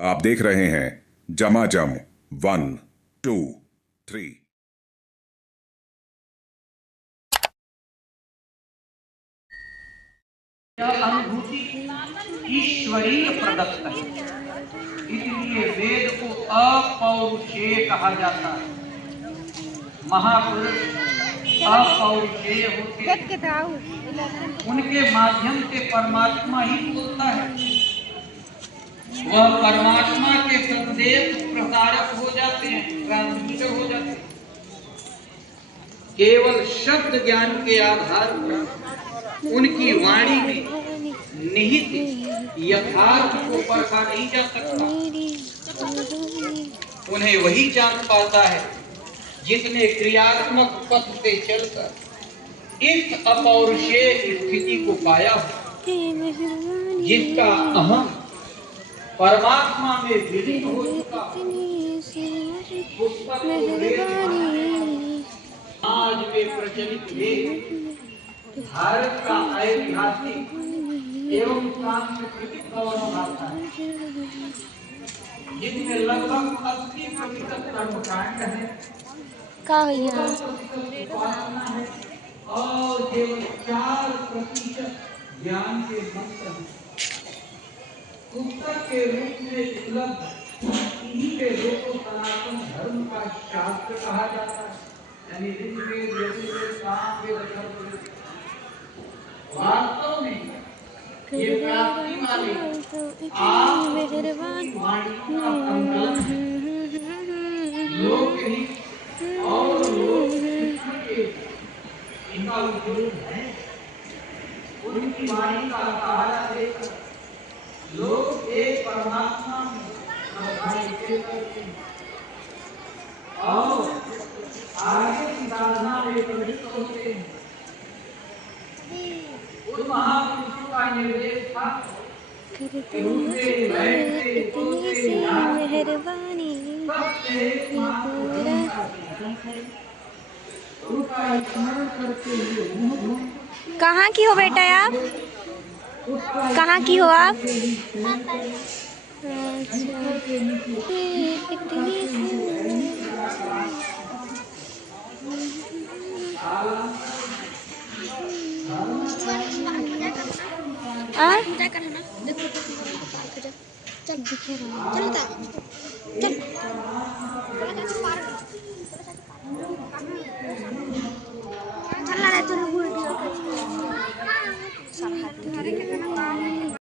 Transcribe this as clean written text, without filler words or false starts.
आप देख रहे हैं जमाजम 1, 2, 3। यह अनुभूति ईश्वरीय प्रदत्त है, इसलिए वेद को अपौरुषेय कहा जाता है। महापुरुष अपौरुषेय होते हैं, उनके माध्यम से परमात्मा ही बोलता है। वह परमात्मा के संदेश प्रसारक हो जाते हैं, ट्रांसमीटर हो जाते हैं। केवल शब्द ज्ञान के आधार पर उनकी वाणी में निहित यथार्थ को परखा नहीं जा सकता। उन्हें वही जान पाता है जिसने क्रियात्मक पथ से चलकर इस अपौरुषेय स्थिति को पाया हो, जिसका अहम परमात्मा में विलीन हो चुका। आज में प्रचलित वेद भारत का ऐतिहासिक एवं सांस्कृतिक गौरव आता है, जिसमें लगभग 80% कर्मकांड है, 14% उपासना है और केवल 4% ज्ञान के मंत्र हैं। पुस्तक के रूप में उपलब्ध इन्हीं वेदों को सनातन धर्म का शास्त्र कहा जाता है, यानी ऋग्वेद, यजुर्वेद, सामवेद, अथर्ववेद। वास्तव में ये प्राप्ति वाले आपकी वाणी का संकलन है। लोकहित और लोकहित के इनका उपयोग है। उनकी वाणी का सहारा लेकर लोग एक परमात्मा में श्रद्धा करते हैं और आगे की साधना में प्रवृत्त होते हैं। उन महापुरुषों का निर्देश था कि उनसे बैठते बोलते मेहरबानी उनका स्मरण करते हुए कहाँ की हो बेटा आप? कहाँ की हो आप? चल दिखे चल